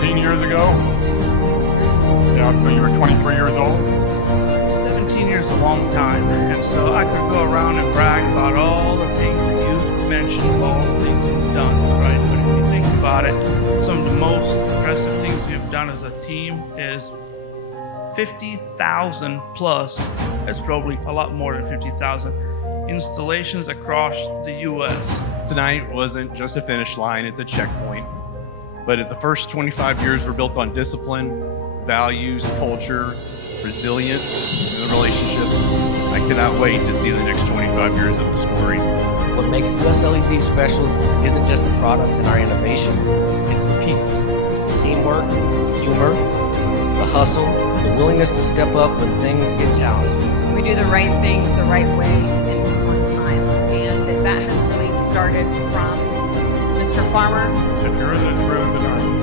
17 years ago. Yeah, so you were 23 years old. 17 years is a long time, and so I could go around and brag about all the things that you mentioned, all the things you've done, right? But if you think about it, some of the most impressive things you've done as a team is 50,000 plus, that's probably a lot more than 50,000, installations across the U.S. Tonight wasn't just a finish line, it's a checkpoint. But the first 25 years were built on discipline, values, culture, resilience, and relationships. I cannot wait to see the next 25 years of the story. What makes US LED special isn't just the products and our innovation, it's the people. It's the teamwork, the humor, the hustle, the willingness to step up when things get challenging. We do the right things the right way and on time. And that has really started from Mr. Farmer. If you're in this room tonight,